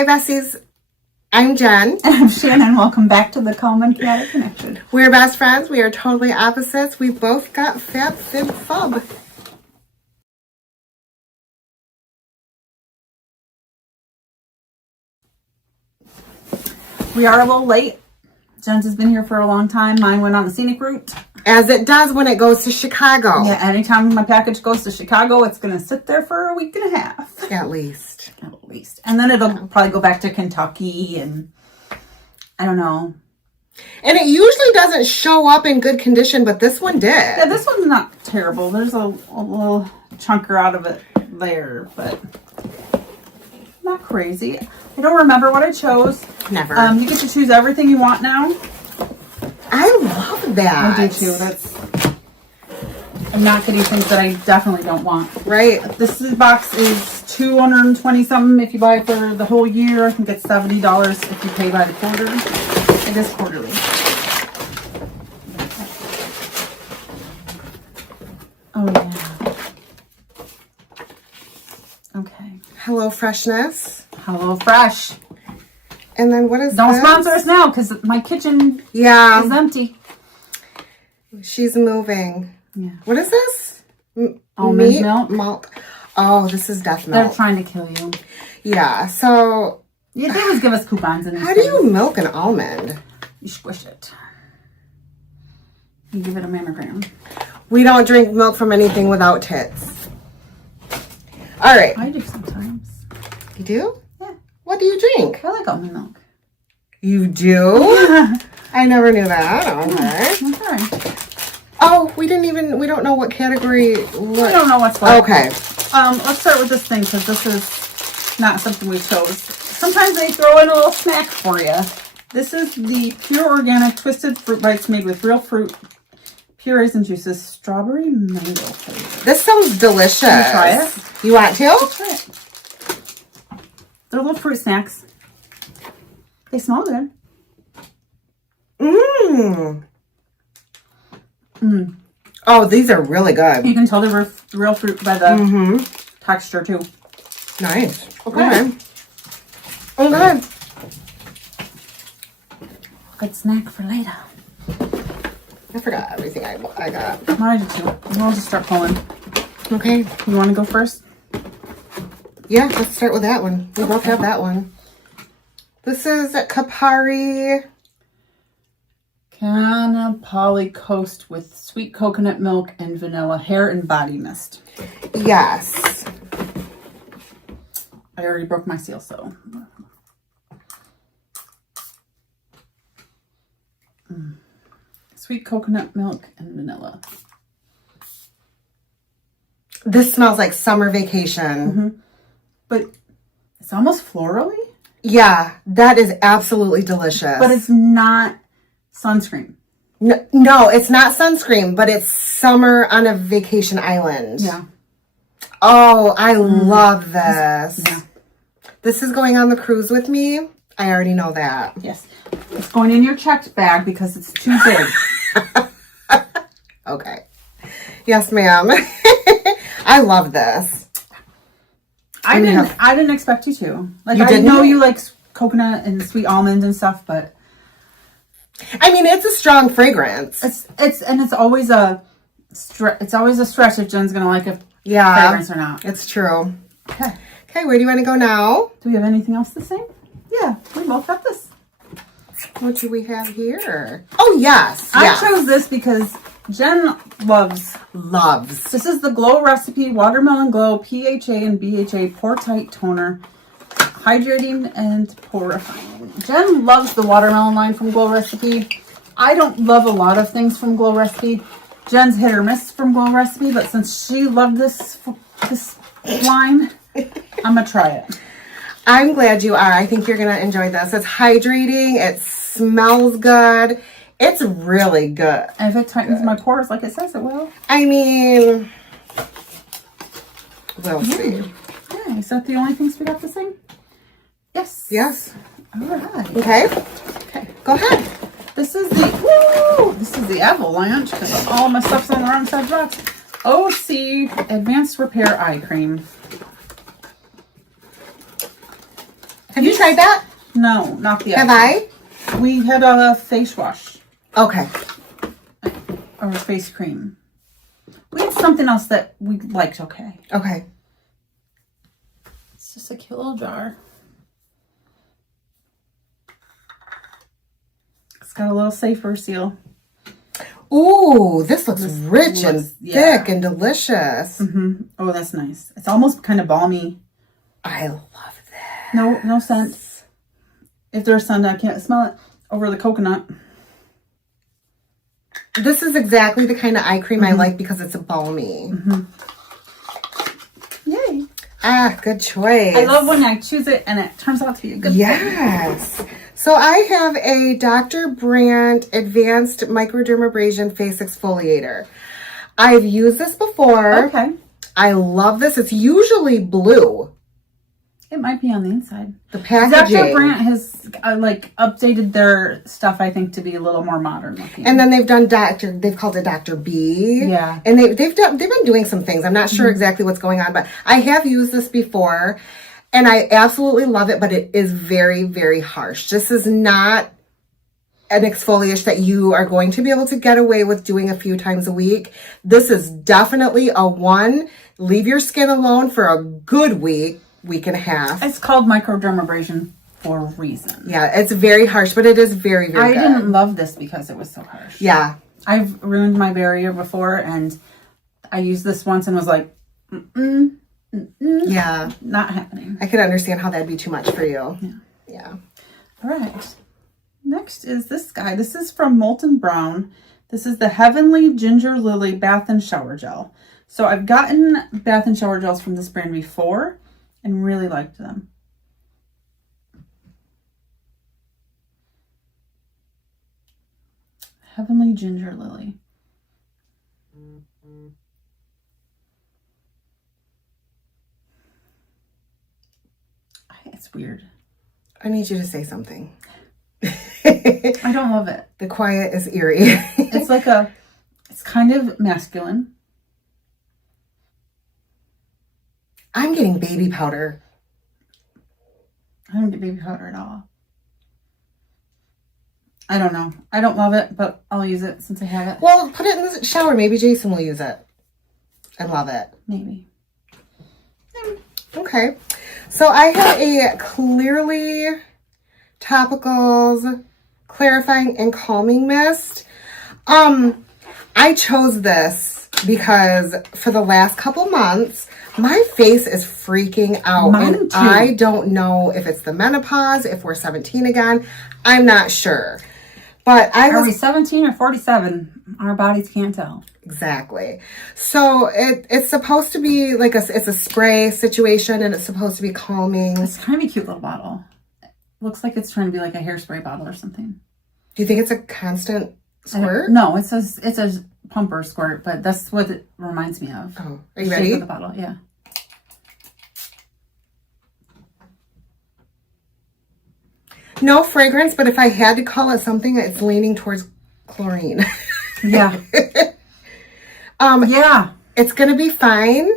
Hi, Besties. I'm Jen. And I'm Shannon. Welcome back to the Calm and Chaotic Connection. We're best friends. We are totally opposites. We both got FabFitFun. We are a little late. Jen's has been here for a long time. Mine went on the scenic route. As it does when it goes to Chicago. Yeah, anytime my package goes to Chicago, it's going to sit there for a week and a half. At least. At least. And then it'll probably go back to Kentucky and I don't know. And it usually doesn't show up in good condition, but this one did. Yeah, this one's not terrible. There's a little chunker out of it there, but not crazy. I don't remember what I chose. Never. You get to choose everything you want now. I love that. I do too. I'm not getting things that I definitely don't want. Right. This box is $220 something if you buy it for the whole year. I think it's $70 if you pay by the quarter. It is quarterly. Oh yeah. Okay. Hello, Freshness. Hello Fresh. And then what is Don't this? sponsor us now because my kitchen is empty. She's moving. Yeah. What is this? Almond milk. Oh, this is death milk. They're trying to kill you. Yeah, so... Yeah, they always give us coupons in these How do you milk an almond? You squish it. You give it a mammogram. We don't drink milk from anything without tits. All right. I do sometimes. You do? Yeah. What do you drink? I like almond milk. You do? I never knew that. Okay. Okay. Oh, we don't know what category. We don't know what's what. Okay. Let's start with this thing because this is not something we chose. Sometimes they throw in a little snack for you. This is the pure organic twisted fruit bites made with real fruit, purees and juices, strawberry mango flavor. This sounds delicious. Can you try it? You want to? Let's try it. They're little fruit snacks. They smell good. Mmm. Mm. Oh, these are really good. You can tell they're real fruit by the texture too. Nice. Okay. Okay. Good snack for later. I forgot everything I got. I do too. I'll just start pulling. Okay. You want to go first? Yeah, let's start with that one. We both have that one. This is Kapari Canna Poly Coast with sweet coconut milk and vanilla hair and body mist. Yes. I already broke my seal, so. Sweet coconut milk and vanilla. This smells like summer vacation. But it's almost florally. Yeah, that is absolutely delicious. But it's not sunscreen. No, it's not sunscreen, but it's summer on a vacation island. Yeah. Oh, I love this. Yeah. This is going on the cruise with me. I already know that. Yes. It's going in your checked bag because it's too big. Okay. Yes, ma'am. I love this. I didn't expect you to. Like, You I didn't? know you like coconut and sweet almonds and stuff, but I mean, it's a strong fragrance. it's always a stretch if Jen's gonna like a fragrance or not. It's true. Okay. Okay, where do you want to go now? Do we have anything else the same? Yeah, we both have this. What do we have here? Oh, yes. I chose this because Jen loves. Loves. This is the Glow Recipe Watermelon Glow PHA and BHA Pore Tight Toner. Hydrating and purifying. Jen loves the watermelon line from Glow Recipe. I don't love a lot of things from Glow Recipe. Jen's hit or miss from Glow Recipe, but since she loved this line, I'm going to try it. I'm glad you are. I think you're going to enjoy this. It's hydrating. It smells good. It's really good. And if it tightens my pores like it says it will. I mean, we'll see. Yeah, is that the only things we got the same? Yes. Yes. All right. Okay. Okay. Go ahead. This is the avalanche because all my stuff's on the wrong side of the box. OC Advanced Repair Eye Cream. Have you tried that? No, not the Have eye I? cream. We had a face wash. Okay. Or face cream. We had something else that we liked okay. Okay. It's just a cute little jar. It's got a little safer seal. Ooh, this looks rich and thick and delicious. Mm-hmm. Oh, that's nice. It's almost kind of balmy. I love that. No scent. If there's scent, I can't smell it over the coconut. This is exactly the kind of eye cream I like because it's a balmy. Yay. Ah, good choice. I love when I choose it and it turns out to be a good thing. Yes. So I have a Dr. Brandt Advanced Microdermabrasion Face Exfoliator. I've used this before. Okay. I love this. It's usually blue. It might be on the inside. The packaging. Dr. Brandt has updated their stuff, I think, to be a little more modern looking. And then they've called it Dr. B. Yeah. And they've been doing some things. I'm not sure exactly what's going on, but I have used this before and I absolutely love it, but it is very, very harsh. This is not an exfoliation that you are going to be able to get away with doing a few times a week. This is definitely a one. Leave your skin alone for a good week and a half. It's called microdermabrasion for a reason. Yeah, it's very harsh, but it is very, very good. I didn't love this because it was so harsh. Yeah. I've ruined my barrier before, and I used this once and was like, Yeah. not happening. I could understand how that'd be too much for you. Yeah. All right. Next is this guy. This is from Molten Brown. This is the Heavenly Ginger Lily Bath and Shower Gel. So I've gotten bath and shower gels from this brand before and really liked them. Heavenly Ginger Lily. It's weird. I need you to say something. I don't love it. The quiet is eerie. It's kind of masculine. I'm getting baby powder. I don't get baby powder at all. I don't know. I don't love it, but I'll use it since I have it. Well, put it in the shower. Maybe Jason will use it and love it. Maybe. Okay. So I have a Clearly Topicals Clarifying and Calming Mist. I chose this because for the last couple months, my face is freaking out. Mine and too. I don't know if it's the menopause, if we're 17 again. I'm not sure. But Are we 17 or 47? Our bodies can't tell. Exactly. So it's supposed to be like it's a spray situation and it's supposed to be calming. It's kind of a cute little bottle. Looks like it's trying to be like a hairspray bottle or something. Do you think it's a constant squirt? No, it's a pumper squirt, but that's what it reminds me of. Oh, are you ready? The bottle, yeah. No fragrance, but if I had to call it something, it's leaning towards chlorine. Yeah. Yeah. It's gonna be fine,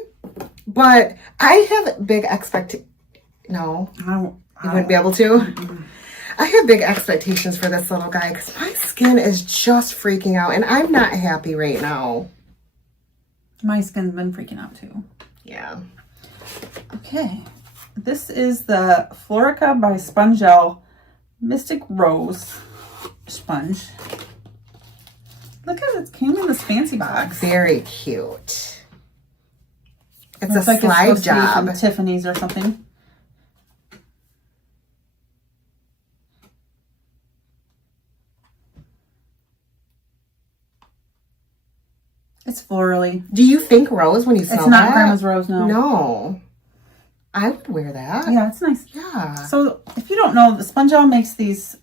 but I have big No, you wouldn't be able to. Mm-mm. I have big expectations for this little guy because my skin is just freaking out, and I'm not happy right now. My skin's been freaking out too. Yeah. Okay. This is the Florica by Spongel Mystic Rose sponge. Look at it. It came in this fancy box. Very cute. It's Looks a like slide it's supposed to be job. from Tiffany's or something. It's florally. Do you think rose when you smell It's not that? Grandma's Rose, no. No. I would wear that. Yeah, it's nice. Yeah. So if you don't know, the Spongel makes these.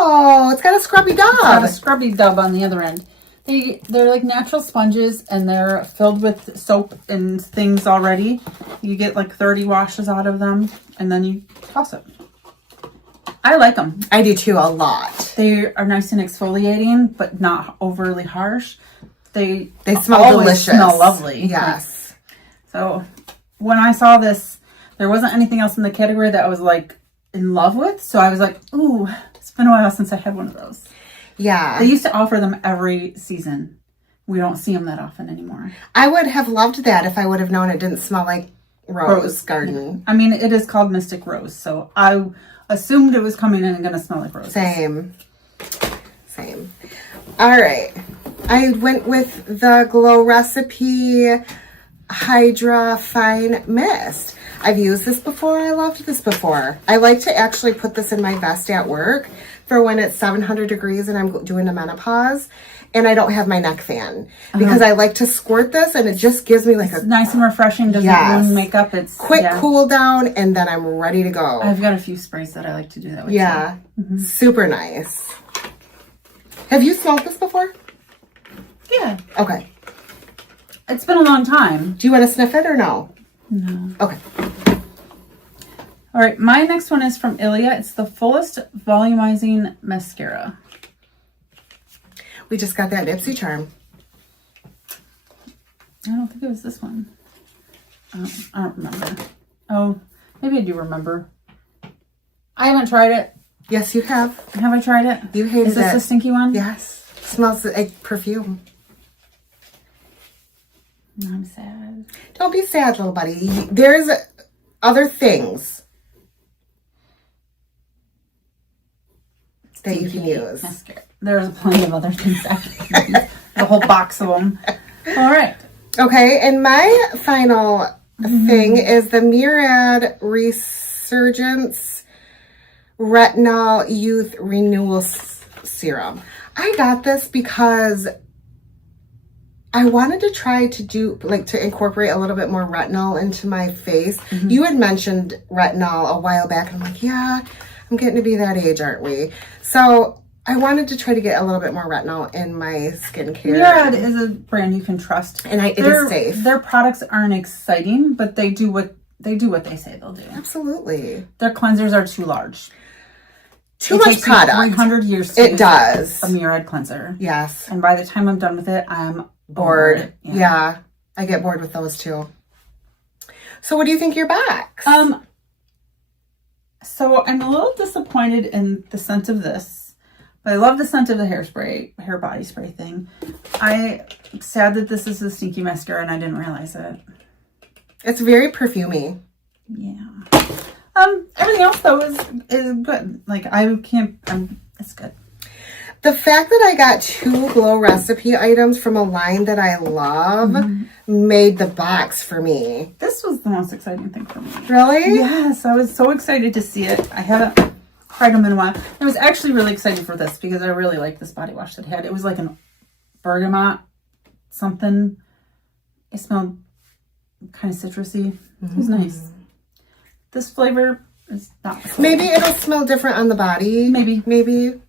Oh, it's got a scrubby dub. It's got a scrubby dub on the other end. They're like natural sponges and they're filled with soap and things already. You get like 30 washes out of them and then you toss it. I like them. I do too, a lot. They are nice and exfoliating, but not overly harsh. They smell always delicious. Smell lovely. Yes. So when I saw this, there wasn't anything else in the category that I was like, in love with. So I was like, ooh, it's been a while since I had one of those. Yeah. They used to offer them every season. We don't see them that often anymore. I would have loved that if I would have known it didn't smell like rose garden. I mean, it is called Mystic Rose, so I assumed it was coming in and going to smell like roses. Same. All right. I went with the Glow Recipe Hydra Fine Mist. I've used this before. I loved this before. I like to actually put this in my vest at work for when it's 700 degrees and I'm doing a menopause and I don't have my neck fan because I like to squirt this and it just gives me like it's nice and refreshing. Doesn't ruin makeup. It's quick cool down and then I'm ready to go. I've got a few sprays that I like to do that with. Yeah. Super nice. Have you smelled this before? Yeah. Okay. It's been a long time. Do you want to sniff it or no? No. Okay. All right. My next one is from Ilia. It's the Fullest Volumizing Mascara. We just got that Nipsey charm. I don't think it was this one. I don't remember. Oh, maybe I do remember. I haven't tried it. Yes, you have. Have I tried it? You hated it. Is this the stinky one? Yes. Smells like perfume. I'm sad. Don't be sad, little buddy. There's other things that you can use. Mascara. There's plenty of other things that I can use. A whole box of them. All right. Okay, and my final thing is the Murad Resurgence Retinol Youth Renewal Serum. I got this because I wanted to try to to incorporate a little bit more retinol into my face. You had mentioned retinol a while back, and I'm like, yeah, I'm getting to be that age, aren't we? So I wanted to try to get a little bit more retinol in my skincare. Murad is a brand you can trust. And it is safe. Their products aren't exciting, but they do what they say they'll do. Absolutely. Their cleansers are too large. Too much product. 300 years to it does. A Murad cleanser. Yes. And by the time I'm done with it, I'm bored. Yeah. I get bored with those too. So what do you think of your box? So I'm a little disappointed in the scent of this, but I love the scent of the hair body spray thing. I'm sad that this is a stinky mascara and I didn't realize it. It's very perfumey. Yeah. Everything else though is good. Like it's good. The fact that I got 2 Glow Recipe items from a line that I love made the box for me. This was the most exciting thing for me. Really? Yes, I was so excited to see it. I haven't tried them in a while. I was actually really excited for this because I really liked this body wash that it had. It was like an bergamot something. It smelled kind of citrusy. It was nice. This flavor is not. Maybe it'll smell different on the body. Maybe.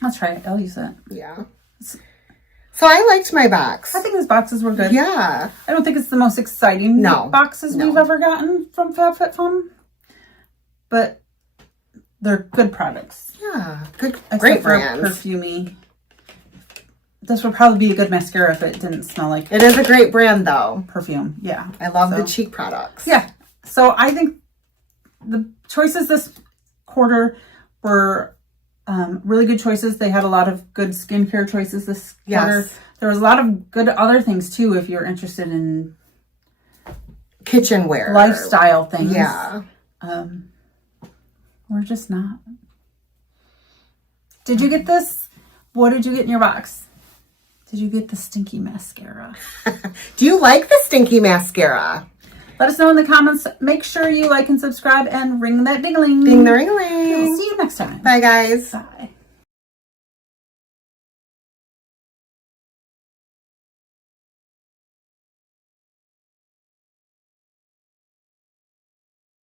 I'll try it. I'll use it. Yeah. So I liked my box. I think these boxes were good. Yeah. I don't think it's the most exciting boxes we've ever gotten from FabFitFun, but they're good products. Yeah. Good. Except Great for brands. Perfumey. This would probably be a good mascara if it didn't smell like it is a great brand though. Perfume. Yeah. I love the cheek products. Yeah. So I think the choices this quarter were really good choices. They had a lot of good skincare choices this quarter. There was a lot of good other things too if you're interested in kitchenware, lifestyle things. Yeah. We're just not. Did you get this? What did you get in your box? Did you get the stinky mascara? Do you like the stinky mascara? Let us know in the comments. Make sure you like and subscribe and ring that ding-a-ling. Ding the ring-a-ling. We'll see you next time. Bye, guys. Bye.